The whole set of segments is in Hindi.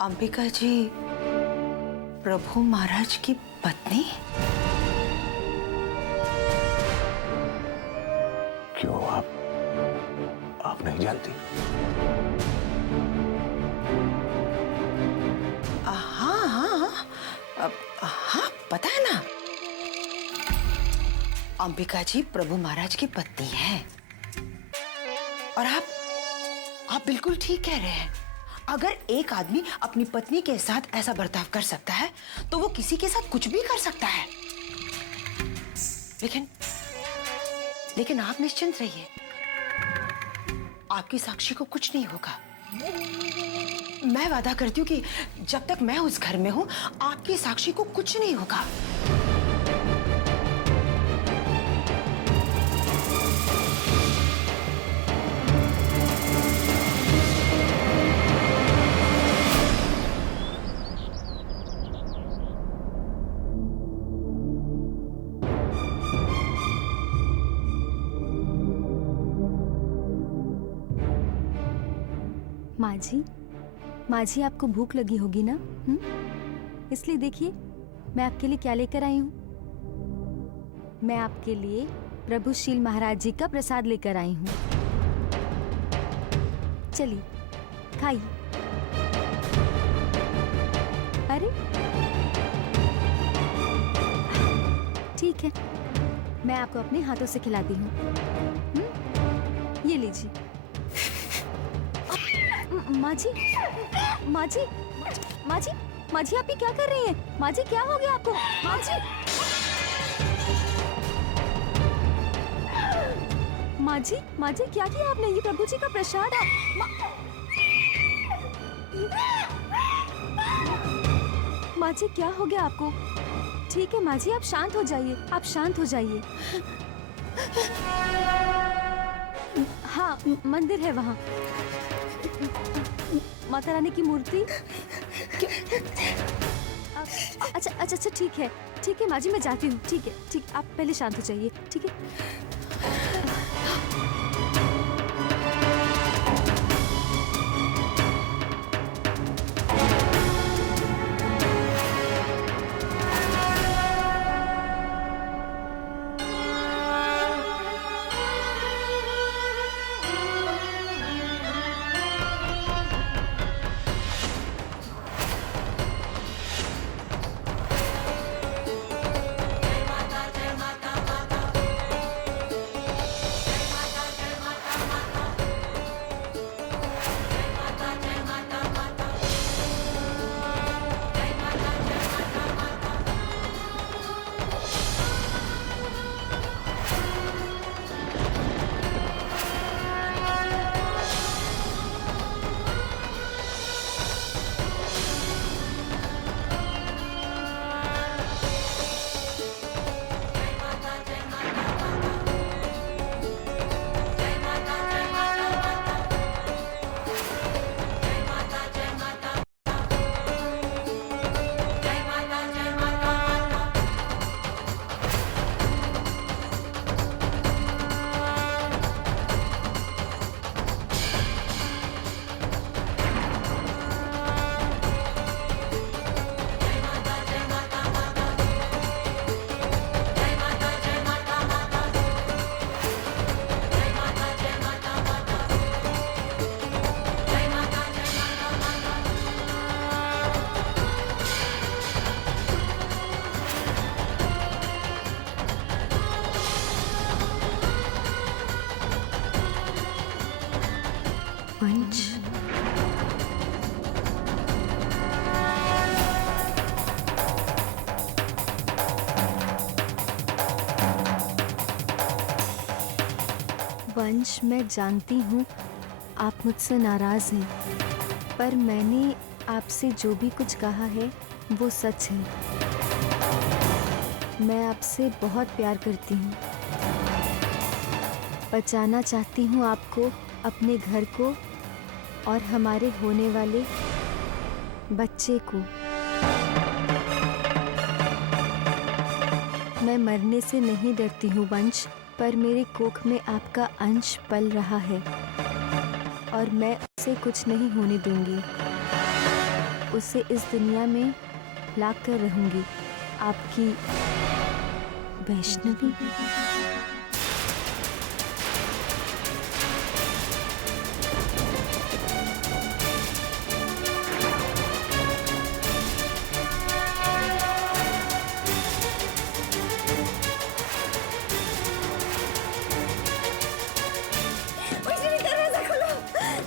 अंबिका जी प्रभु महाराज की पत्नी? क्यों आप नहीं जानती? हाँ हाँ हाँ, पता है ना। अंबिका जी प्रभु महाराज की पत्नी है। और आप बिल्कुल ठीक कह रहे हैं। अगर एक आदमी अपनी पत्नी के साथ ऐसा बर्ताव कर सकता है तो वो किसी के साथ कुछ भी कर सकता है। लेकिन आप निश्चिंत रहिए, आपकी साक्षी को कुछ नहीं होगा। मैं वादा करती हूँ कि जब तक मैं उस घर में हूँ आपकी साक्षी को कुछ नहीं होगा। माँ जी आपको भूख लगी होगी ना? इसलिए देखिए मैं आपके लिए क्या लेकर आई हूँ। मैं आपके लिए प्रभु शील महाराज जी का प्रसाद लेकर आई हूँ। चलिए खाइए। अरे ठीक है, मैं आपको अपने हाथों से खिलाती हूँ। ये लीजिए। माँ जी आप ये क्या कर रही हैं? माँ जी क्या हो गया आपको? माँ जी क्या किया आपने? ये प्रभु जी का प्रसाद है। माँ जी क्या हो गया आपको? ठीक है माँ जी, आप शांत हो जाइए। हाँ मंदिर है वहाँ, माता रानी की मूर्ति। अच्छा ठीक है माँ जी, मैं जाती हूँ। ठीक है आप पहले शांत हो जाइए। ठीक है। वंश मैं जानती हूँ आप मुझसे नाराज हैं, पर मैंने आपसे जो भी कुछ कहा है वो सच है। मैं आपसे बहुत प्यार करती हूँ, बचाना चाहती हूँ आपको, अपने घर को और हमारे होने वाले बच्चे को। मैं मरने से नहीं डरती हूँ वंश, पर मेरे कोख में आपका अंश पल रहा है और मैं उसे कुछ नहीं होने दूंगी। उसे इस दुनिया में लाकर कर रहूंगी, आपकी वैष्णवी।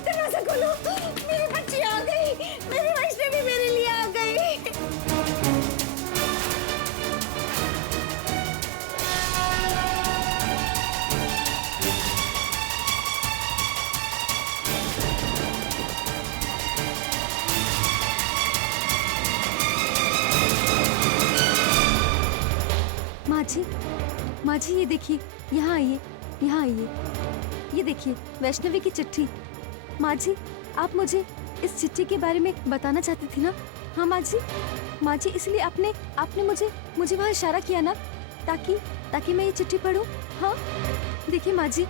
दरवाजा खोलो, मेरी बच्ची आ गई, मेरी वैष्णवी मेरे लिए आ गई। माँ जी ये देखिए, यहाँ आइए, यहाँ आइए। ये देखिए वैष्णवी की चिट्ठी। माँ जी, आप मुझे इस चिट्ठी के बारे में बताना चाहती थी ना? हाँ माँ जी, इसलिए आपने मुझे वहाँ इशारा किया ना, ताकि मैं ये चिट्ठी पढूं। हाँ देखिए माँ जी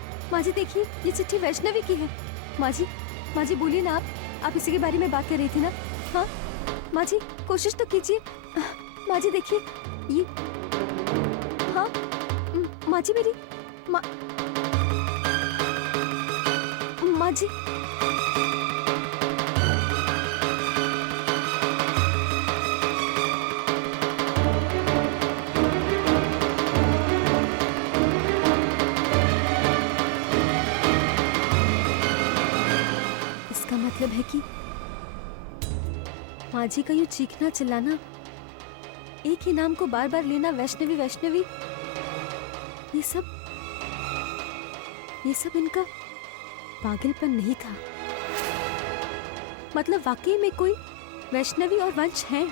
देखिए, ये चिट्ठी वैष्णवी की है। माँ जी बोलिए ना, आप इसी के बारे में बात कर रही थी ना? हाँ माँ जी, कोशिश तो कीजिए। माँ जी देखिए ये, हाँ माँ जी मेरी माँ जी। इसका मतलब है कि माँ जी का यूं चीखना चिल्लाना, एक ही नाम को बार बार लेना, वैष्णवी वैष्णवी, ये सब इनका पागलपन नहीं था। मतलब वाकई में कोई वैष्णवी और वंश हैं,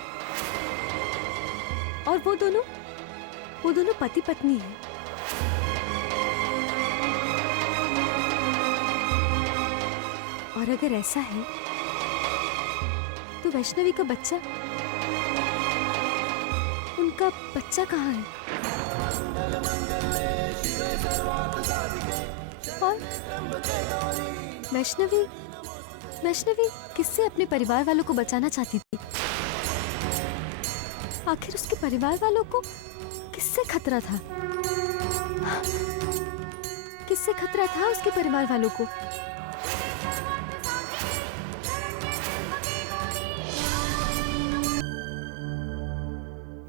और वो दोनों पति पत्नी हैं। और अगर ऐसा है तो वैष्णवी का बच्चा, उनका बच्चा कहाँ है? और वैष्णवी किससे अपने परिवार वालों को बचाना चाहती थी? आखिर उसके परिवार वालों को किससे खतरा था? किससे खतरा था उसके परिवार वालों को?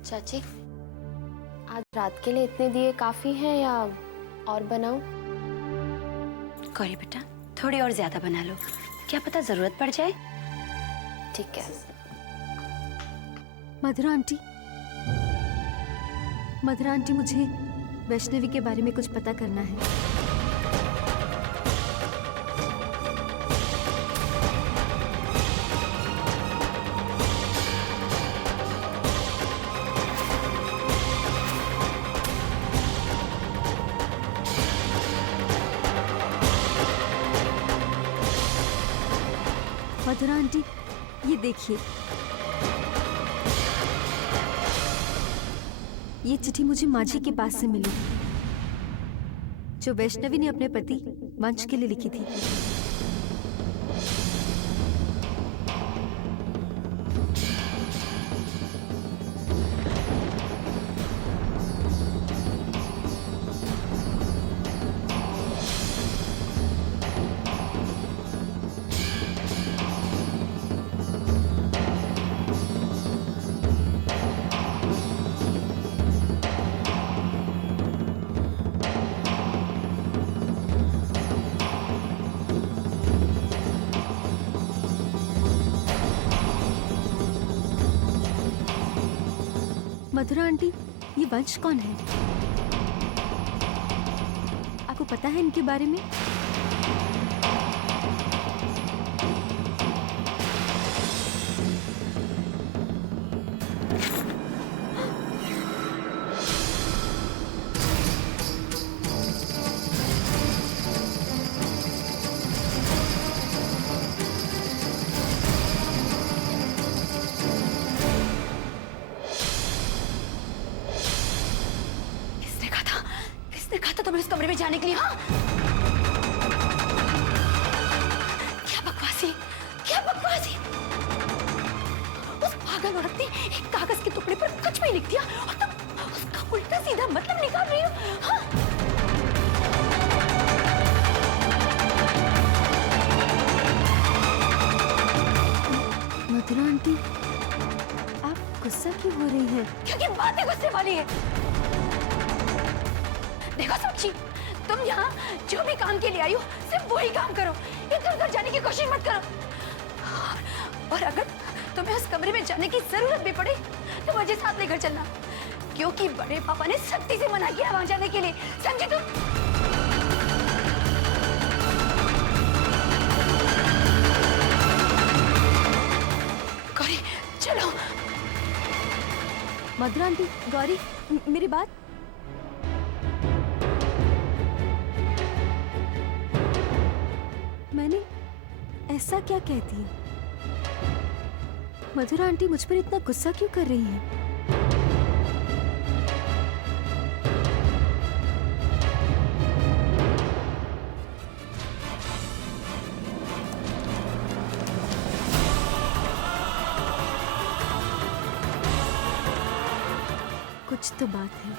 चाची, आज रात के लिए इतने दिए काफी हैं या और बनाऊं? गौरी बेटा, थोड़ी और ज्यादा बना लो, क्या पता जरूरत पड़ जाए। ठीक है। मधुरा आंटी, मुझे वैष्णवी के बारे में कुछ पता करना है। मधुरा आंटी, ये देखिए, ये चिट्ठी मुझे माँ जी के पास से मिली, जो वैष्णवी ने अपने पति वंश के लिए लिखी थी। मधुरा आंटी, ये वंश कौन है? आपको पता है इनके बारे में? किसने कहा था तुम्हें इस कमरे में जाने के लिए? हाँ, क्या बकवासी, क्या बकवासी। पागल औरत ने एक कागज के टुकड़े पर कुछ भी लिख दिया और तुम उसका उल्टा सीधा मतलब निकाल रही हो। हाँ? मधुरा आंटी, आप गुस्सा क्यों हो रही हैं? क्योंकि बातें गुस्से वाली है। देखो साक्षी, तुम यहाँ जो भी काम के लिए आई हो सिर्फ वही काम करो, इधर उधर जाने की कोशिश मत करो। और अगर तुम्हें उस कमरे में जाने की जरूरत भी पड़े तो मुझे साथ लेकर चलना, क्योंकि बड़े पापा ने सख्ती से मना किया वहां जाने के लिए, समझी तुम? गौरी चलो। मधुरा आंटी, गौरी, मेरी बात। मैंने ऐसा क्या कहती है? मधुरा आंटी मुझ पर इतना गुस्सा क्यों कर रही हैं? कुछ तो बात है,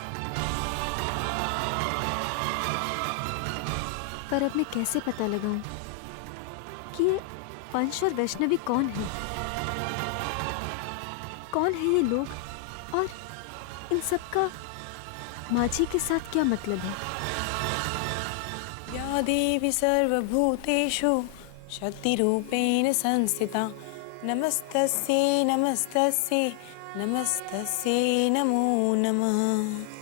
पर अब मैं कैसे पता लगाऊं कि ये पंच और वैष्णवी कौन है? कौन है ये लोग और इन सब का माझी के साथ क्या मतलब है? या देवी सर्वभूतेषु शक्तिरूपेण संस्थिता नमस्तस्यै नमस्तस्यै नमस्तस्यै नमो नमः।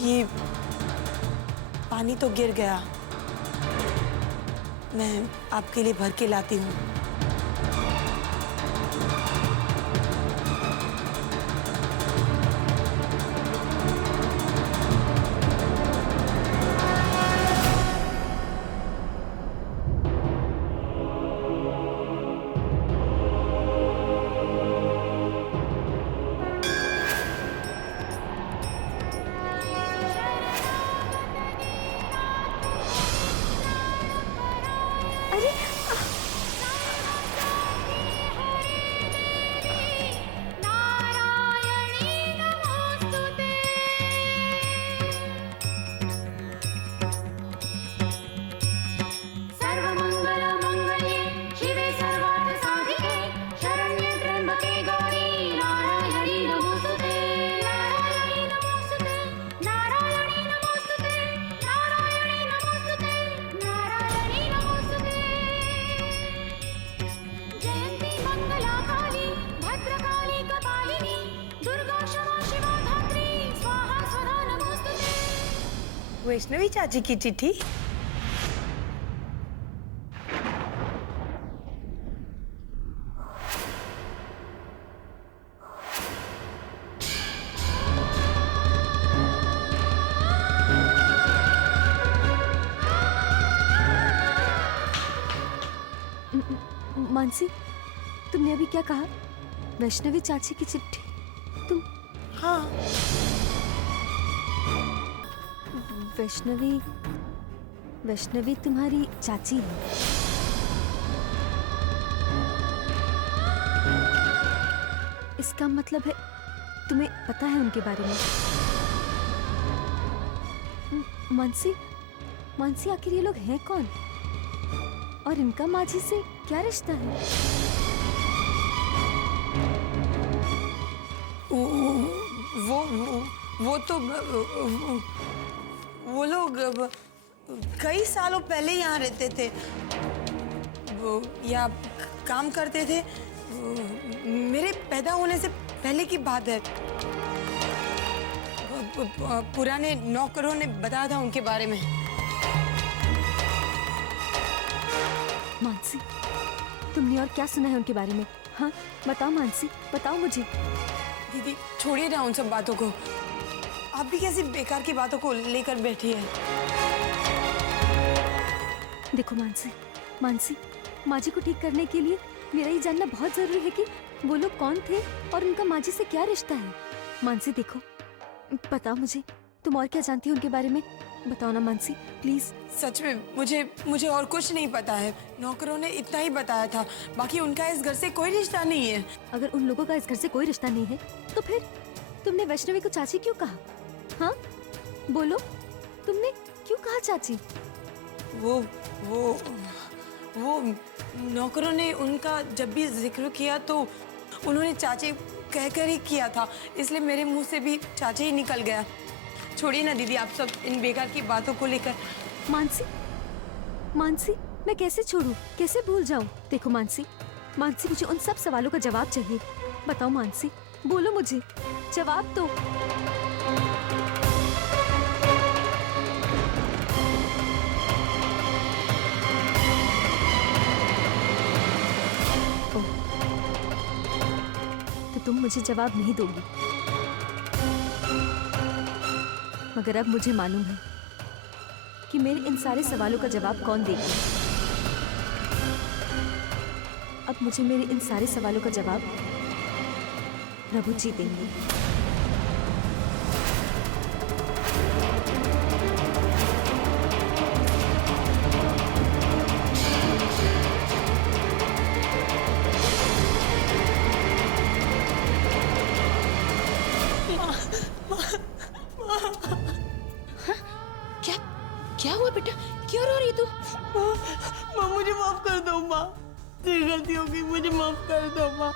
ये पानी तो गिर गया, मैं आपके लिए भर के लाती हूँ। वैष्णवी चाची की चिट्ठी। मानसी, तुमने अभी क्या कहा? वैष्णवी चाची की चिट्ठी? तुम? हाँ, वैष्णवी तुम्हारी चाची है? इसका मतलब है तुम्हें पता है उनके बारे में? मानसी, मानसी आखिर ये लोग हैं कौन? और इनका माझी से क्या रिश्ता है? वो तो वो लोग कई सालों पहले यहाँ रहते थे। वो या काम करते थे। मेरे पैदा होने से पहले की बात है। पुराने नौकरों ने बताया था उनके बारे में। मानसी, तुमने और क्या सुना है उनके बारे में? हाँ, बताओ मानसी, बताओ मुझे। दीदी छोड़िए ना उन सब बातों को। आप भी कैसी बेकार की बातों को लेकर बैठी है। देखो मानसी, मानसी, माजी को ठीक करने के लिए मेरा ये जानना बहुत जरूरी है कि वो लोग कौन थे और उनका माजी से क्या रिश्ता है। मानसी देखो, बताओ मुझे, तुम और क्या जानती हो उनके बारे में? बताओ ना मानसी, प्लीज। सच में मुझे और कुछ नहीं पता है। नौकरों ने इतना ही बताया था। बाकी उनका इस घर से कोई रिश्ता नहीं है। अगर उन लोगों का इस घर से कोई रिश्ता नहीं है तो फिर तुमने वैष्णवी को चाची क्यों कहा? हाँ, बोलो, तुमने क्यों कहा चाची? वो नौकरों ने उनका जब भी जिक्र किया तो उन्होंने चाची कहकर ही किया था, इसलिए मेरे मुंह से भी चाची ही निकल गया। छोड़िए ना दीदी आप सब इन बेकार की बातों को लेकर। मानसी, मानसी, मैं कैसे छोड़ूं, कैसे भूल जाऊं? देखो मानसी, मानसी, मुझे उन सब सवालों का जवाब चाहिए। बताओ मानसी, बोलो मुझे, जवाब दो। तो तुम मुझे जवाब नहीं दोगी, मगर अब मुझे मालूम है कि मेरे इन सारे सवालों का जवाब कौन देगा। अब मुझे मेरे इन सारे सवालों का जवाब प्रभु जी देंगे। क्या हुआ बेटा, क्यों रो रही तू? माँ मुझे माफ कर दो माँ, मेरी गलती हो गई, मुझे माफ कर दो माँ।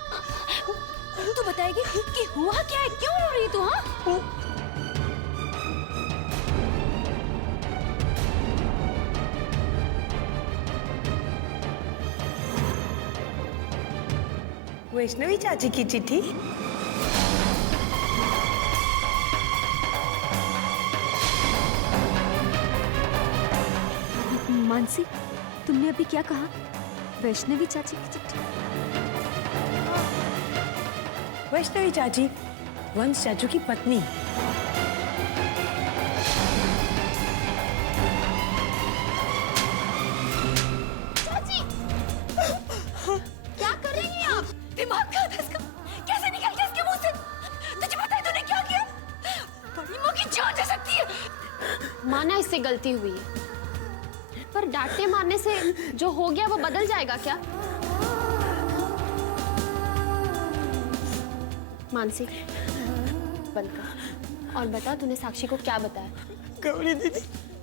तू बताएगी कि हुआ क्या है, क्यों रो रही तू? हाँ, वैष्णवी चाची की चिट्ठी। मानसी, तुमने अभी क्या कहा? वैष्णवी चाची की चिट्ठी? वैष्णवी चाची वंश चाचू की पत्नी। क्या कर रही हैं आप? दिमाग खराब है इसका, कैसे निकल गया इसके मुंह से? तुझे पता है तूने क्या किया? बड़ी माँ की जान जा सकती है। माना इससे गलती हुई है, पर डांटने मारने से जो हो गया वो बदल जाएगा क्या? मानसी, बंद कर और बता तूने साक्षी को क्या बताया? गौरी दीदी,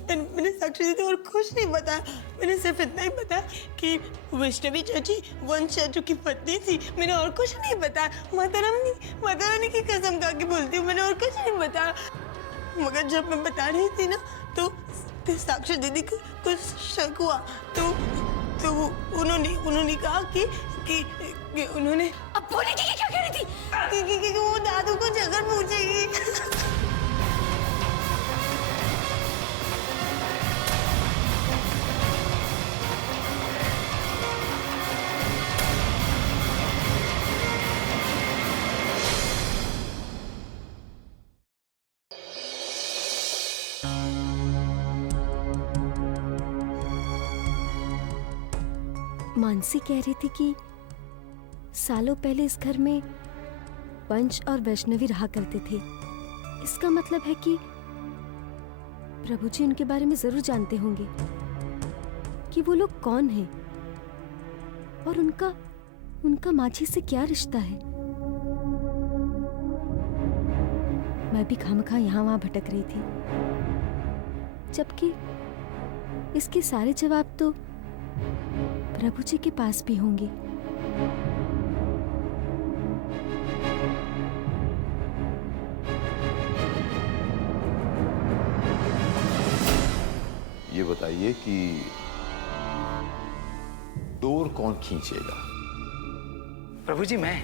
मैंने साक्षी दीदी और कुछ नहीं बताया। मैंने सिर्फ इतना ही बताया कि वैष्णवी चाची वंश चाचू की पत्नी थी। मैंने और कुछ नहीं बताया। माता रानी की कसम खा के बोलती हूँ, मैंने और कुछ नहीं बताया। मगर जब मैं बता रही थी ना तो साक्षी दीदी को कुछ शक हुआ, तो उन्होंने कहा कि उन्होंने। अब बोली कि क्या कह रही थी? कि वो दादू को जगह पूछेगी। मानसी कह रही थी कि सालों पहले इस घर में वंश और वैष्णवी रहा करते थे। इसका मतलब है कि प्रभु जी उनके बारे में जरूर जानते होंगे कि वो लोग कौन हैं और उनका माझी से क्या रिश्ता है। मैं भी खामखा यहाँ वहां भटक रही थी, इसके सारे जवाब तो प्रभु जी के पास भी होंगे। ये बताइए कि डोर कौन खींचेगा? प्रभु जी मैं।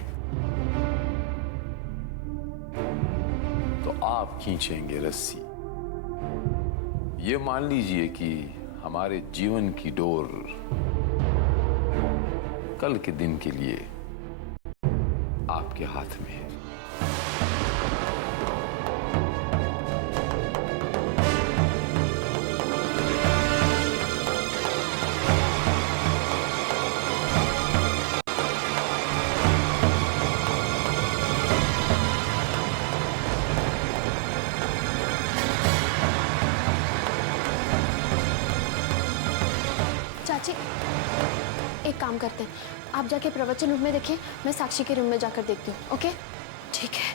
तो आप खींचेंगे रस्सी। ये मान लीजिए कि हमारे जीवन की डोर कल के दिन के लिए आपके हाथ में है। चाची, एक काम करते हैं, आप जाके प्रवचन रूम में देखिए, मैं साक्षी के रूम में जाकर देखती हूँ। ओके? ठीक है।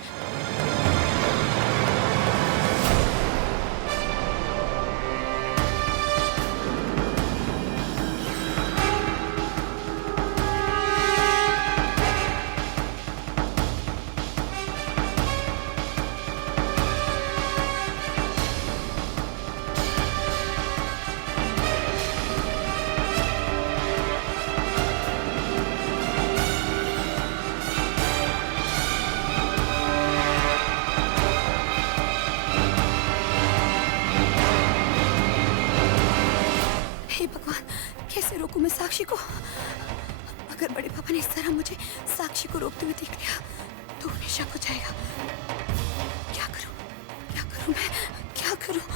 हे भगवान, कैसे रोकूं मैं साक्षी को? अगर बड़े पापा ने इस तरह मुझे साक्षी को रोकते हुए देख लिया तो उन्हें शक हो जाएगा। क्या करूं? क्या करूं मैं? क्या करूं?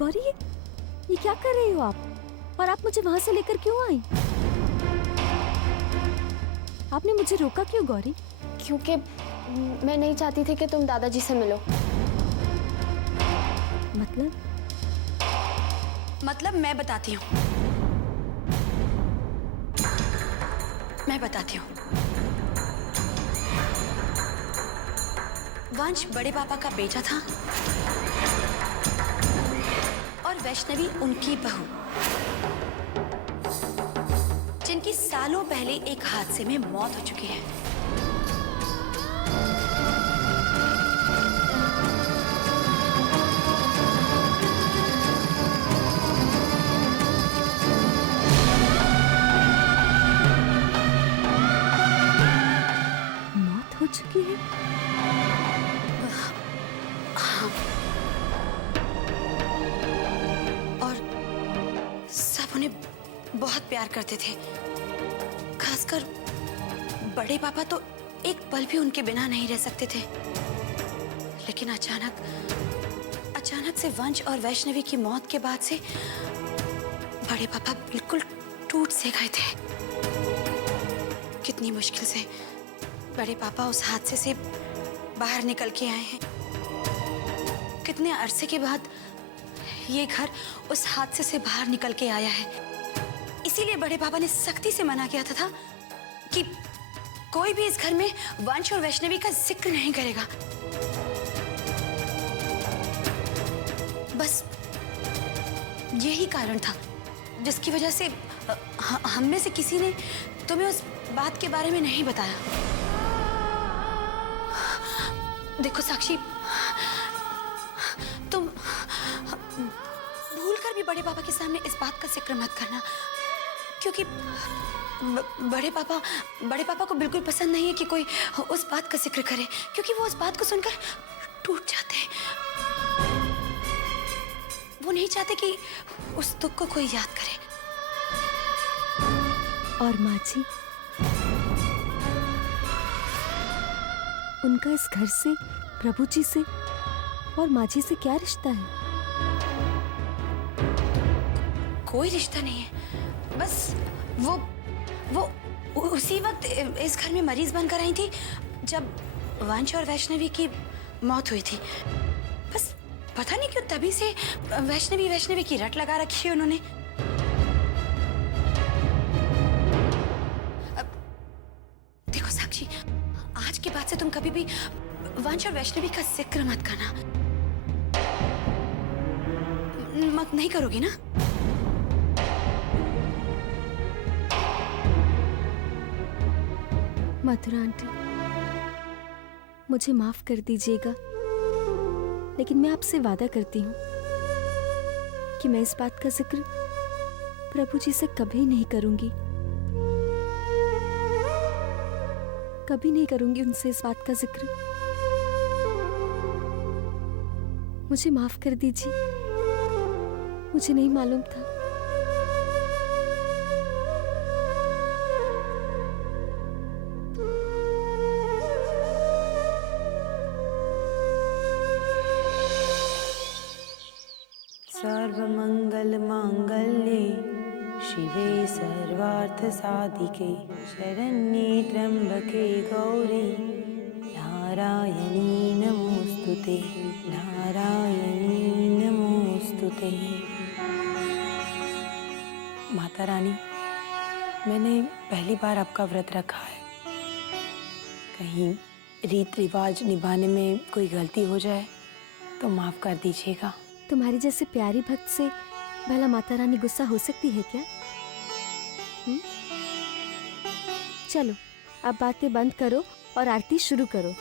गौरी, ये क्या कर रही हो आप? और आप मुझे वहां से लेकर क्यों आई? आपने मुझे रोका क्यों गौरी? क्योंकि मैं नहीं चाहती थी कि तुम दादाजी से मिलो। मतलब मैं बताती हूँ। मैं बताती हूँ। वंश बड़े पापा का बेटा था और वैष्णवी उनकी बहू, जिनकी सालों पहले एक हादसे में मौत हो चुकी है। मौत हो चुकी है? सब उन्हें बहुत प्यार करते थे, खासकर बड़े पापा तो एक पल भी उनके बिना नहीं रह सकते थे। लेकिन अचानक से वंश और वैष्णवी की मौत के बाद से बड़े पापा बिल्कुल टूट से गए थे। कितनी मुश्किल से बड़े पापा उस हादसे से बाहर निकल के आए हैं। कितने अरसे के बाद ये घर उस हादसे से बाहर निकल के आया है। इसीलिए बड़े पापा ने सख्ती से मना किया था कि कोई भी इस घर में वंश और वैष्णवी का जिक्र नहीं करेगा। बस यही कारण था जिसकी वजह से हम में से किसी ने तुम्हें उस बात के बारे में नहीं बताया। देखो साक्षी, तुम भूलकर भी बड़े पापा के सामने इस बात का जिक्र मत करना। क्योंकि बड़े पापा को बिल्कुल पसंद नहीं है कि कोई उस बात का जिक्र करे, क्योंकि वो उस बात को सुनकर टूट जाते हैं। वो नहीं चाहते कि उस दुख को कोई याद करे। और माँ जी, उनका इस घर से, प्रभु जी से और माँ जी से क्या रिश्ता है? कोई रिश्ता नहीं है, बस वो उसी वक्त इस घर में मरीज बनकर आई थी जब वंश और वैष्णवी की मौत हुई थी। बस पता नहीं क्यों तभी से वैष्णवी की रट लगा रखी है उन्होंने। देखो साक्षी, आज के बाद से तुम कभी भी वंश और वैष्णवी का जिक्र मत करना। मत नहीं करोगी ना? मथुरा आंटी, मुझे माफ कर दीजिएगा, लेकिन मैं आपसे वादा करती हूँ कि मैं इस बात का जिक्र प्रभु जी से कभी नहीं करूंगी। कभी नहीं करूंगी उनसे इस बात का जिक्र। मुझे माफ कर दीजिए, मुझे नहीं मालूम था। सर्वमंगल मांगल्ये शिवे सर्वार्थ साधिके शरण्ये त्र्यंबके गौरी नारायणी नमोस्तुते, नारायणी नमोस्तुते। माता रानी, मैंने पहली बार आपका व्रत रखा है। कहीं रीत रिवाज निभाने में कोई गलती हो जाए तो माफ कर दीजिएगा। तुम्हारी जैसे प्यारी भक्त से भला माता रानी गुस्सा हो सकती है क्या? चलो अब बातें बंद करो और आरती शुरू करो।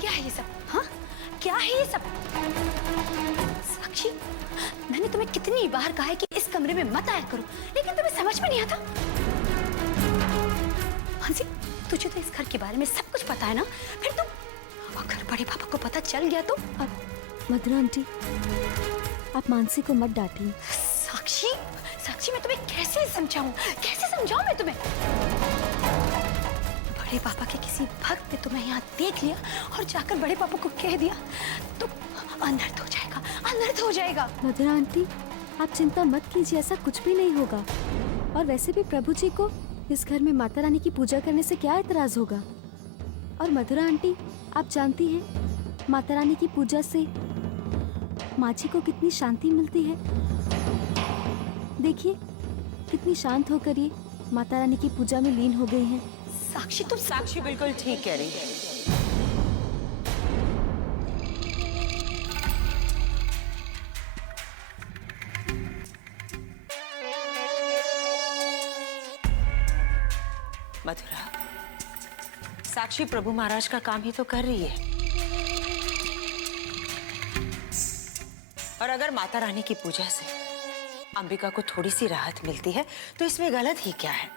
क्या है ये सब? हाँ, क्या है ये सब? साक्षी, मैंने तुम्हें कितनी बार कहा है कि इस कमरे में मत आया करो, लेकिन तुम्हें समझ में नहीं आता। मानसी, तुझे तो इस घर के बारे में सब कुछ पता है ना? फिर तो अगर बड़े पापा को पता चल गया तो? अब मधुरा आंटी, आप मानसी को मत डांटिए। साक्षी, साक्षी मैं तुम्हें कैसे समझाऊं? कैसे समझाऊं मैं तुम्हें? बड़े पापा के किसी भक्त ने तुम्हें यहाँ देख लिया और जाकर बड़े पापा को कह दिया तो अनर्थ हो जाएगा, अनर्थ हो जाएगा। मधुरा आंटी, आप चिंता मत कीजिए, ऐसा कुछ भी नहीं होगा। और वैसे भी प्रभु जी को इस घर में माता रानी की पूजा करने से क्या एतराज होगा? और मधुरा आंटी, आप जानती हैं माता रानी की पूजा से माँ जी को कितनी शांति मिलती है। देखिए कितनी शांत होकर ये माता रानी की पूजा में लीन हो गई हैं। साक्षी, तुम साक्षी बिल्कुल ठीक कह रही है। मथुरा, साक्षी प्रभु महाराज का काम ही तो कर रही है। और अगर माता रानी की पूजा से अंबिका को थोड़ी सी राहत मिलती है तो इसमें गलत ही क्या है?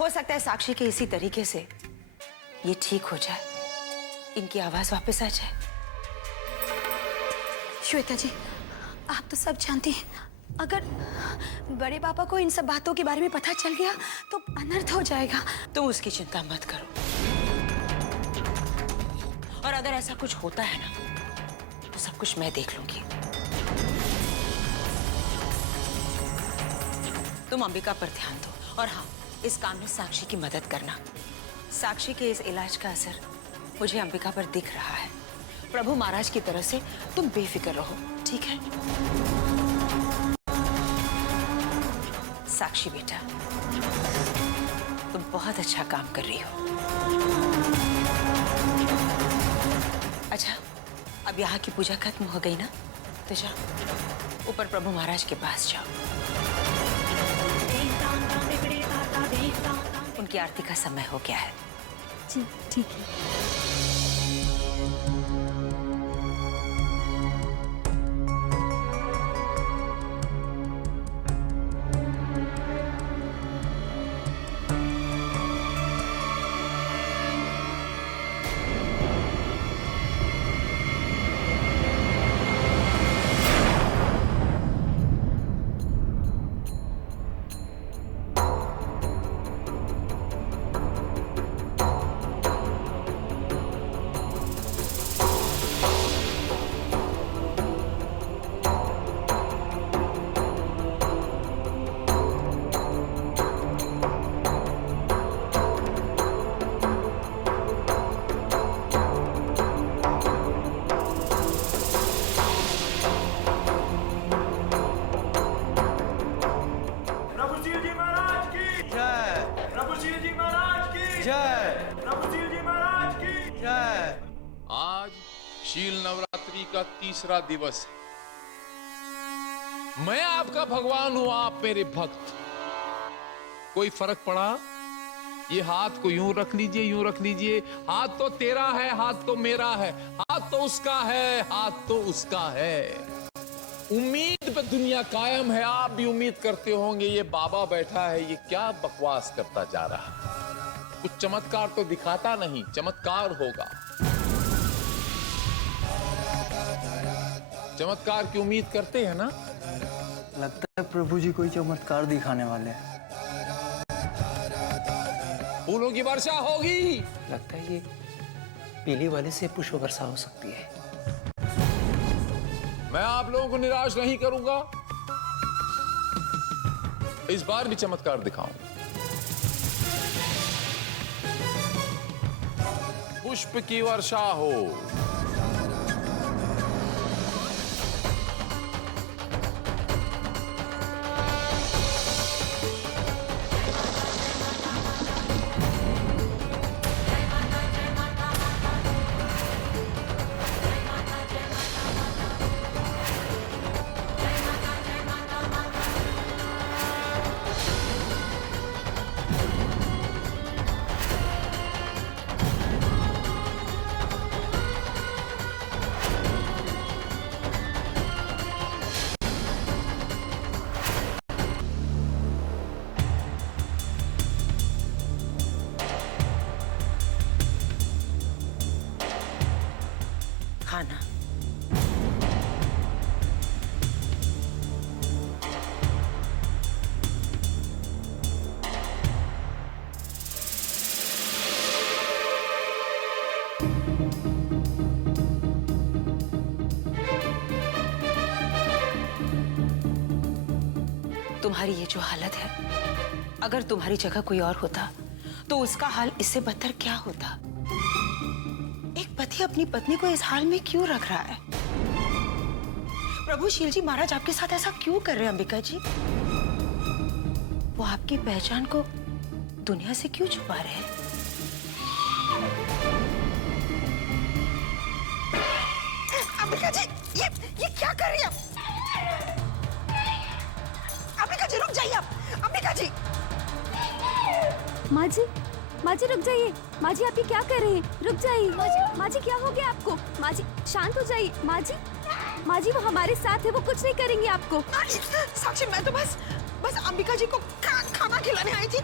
हो सकता है साक्षी के इसी तरीके से ये ठीक हो जाए, इनकी आवाज वापस आ जाए। श्वेता जी, आप तो सब जानती हैं, अगर बड़े पापा को इन सब बातों के बारे में पता चल गया तो अनर्थ हो जाएगा। तुम उसकी चिंता मत करो, और अगर ऐसा कुछ होता है ना तो सब कुछ मैं देख लूंगी। तुम अंबिका पर ध्यान दो, और हाँ, इस काम में साक्षी की मदद करना। साक्षी के इस इलाज का असर मुझे अंबिका पर दिख रहा है। प्रभु महाराज की तरफ से तुम बेफिक्र रहो, ठीक है? साक्षी बेटा, तुम बहुत अच्छा काम कर रही हो। अच्छा, अब यहाँ की पूजा खत्म हो गई ना, तो जाओ ऊपर प्रभु महाराज के पास जाओ। उनकी आरती का समय हो गया है। जी ठीक है। आज शील नवरात्रि का तीसरा दिवस है। मैं आपका भगवान हूं, आप मेरे भक्त। कोई फर्क पड़ा? ये हाथ को यूं रख लीजिए, यूं रख लीजिए। हाथ तो तेरा है, हाथ तो मेरा है, हाथ तो उसका है, हाथ तो उसका है। उम्मीद पे दुनिया कायम है। आप भी उम्मीद करते होंगे ये बाबा बैठा है, ये क्या बकवास करता जा रहा है। कुछ चमत्कार तो दिखाता नहीं, चमत्कार होगा। चमत्कार की उम्मीद करते हैं ना? लगता है प्रभु जी कोई चमत्कार दिखाने वाले हैं। फूलों की वर्षा होगी। लगता है ये पीली वाले से पुष्प वर्षा हो सकती है। मैं आप लोगों को निराश नहीं करूंगा। इस बार भी चमत्कार दिखाऊं। पुष्प की वर्षा हो। आना। तुम्हारी ये जो हालत है, अगर तुम्हारी जगह कोई और होता तो उसका हाल इससे बदतर क्या होता। एक पति अपनी पत्नी को इस हाल में क्यों रख रहा है? प्रभु शील जी महाराज आपके साथ ऐसा क्यों कर रहे हैं अंबिका जी? वो आपकी पहचान को दुनिया से क्यों छुपा रहे हैं? अंबिका जी, ये क्या कर रही है? अंबिका जी रुक जाइए आप। अंबिका जी, माँ जी रुक जाइए। माँ जी आप ये क्या कर रहे हैं? रुक जाइए। माँ जी क्या हो गया आपको? माँ जी शांत हो जाइए। माँ जी वो हमारे साथ है, वो कुछ नहीं करेंगे आपको। साक्षी मैं तो बस अंबिका जी को खाना खिलाने आई थी।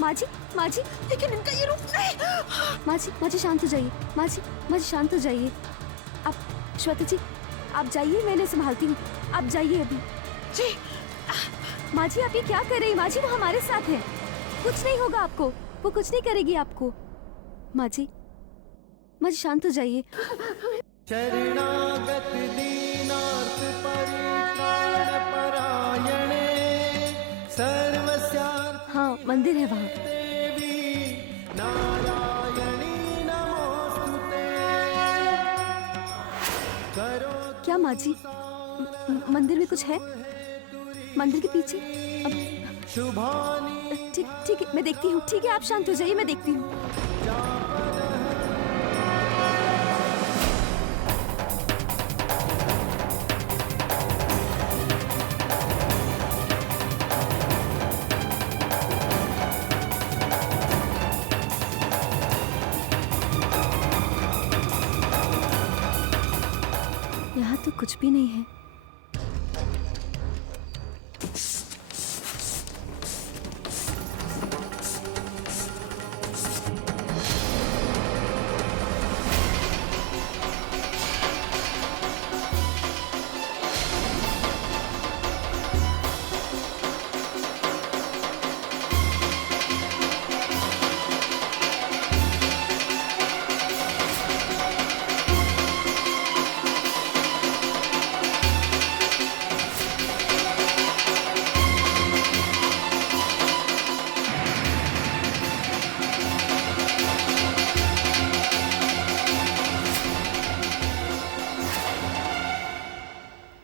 माँ जी लेकिन इनका ये रूप नहीं। माँ जी शांत हो जाइए। माँ जी शांत हो जाइए। आप श्वेता जी आप जाइए, मैं इन्हें संभालती हूँ। आप जाइए अभी। जी माँ जी आप ये क्या कर रही हैं? माँ जी वो हमारे साथ है, कुछ नहीं होगा आपको, वो कुछ नहीं करेगी आपको। माँ जी शांत हो जाइए। शरणागत दीनार्थ परित्राण परायणे सर्वस्यार्थ हाँ मंदिर है वहाँ। देवी नारायणी नमोस्तुते। करो क्या माँ जी मंदिर में कुछ है? मंदिर के पीछे? शुभानि ठीक है मैं देखती हूँ। ठीक है आप शांत हो जाइए, मैं देखती हूँ। यहाँ तो कुछ भी नहीं है।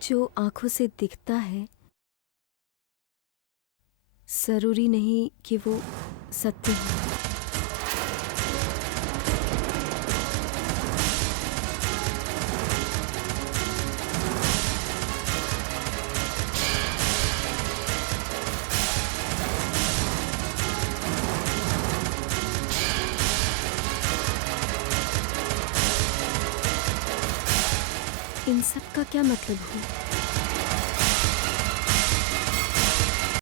जो आंखों से दिखता है जरूरी नहीं कि वो सत्य है। इन सब का क्या मतलब हुआ?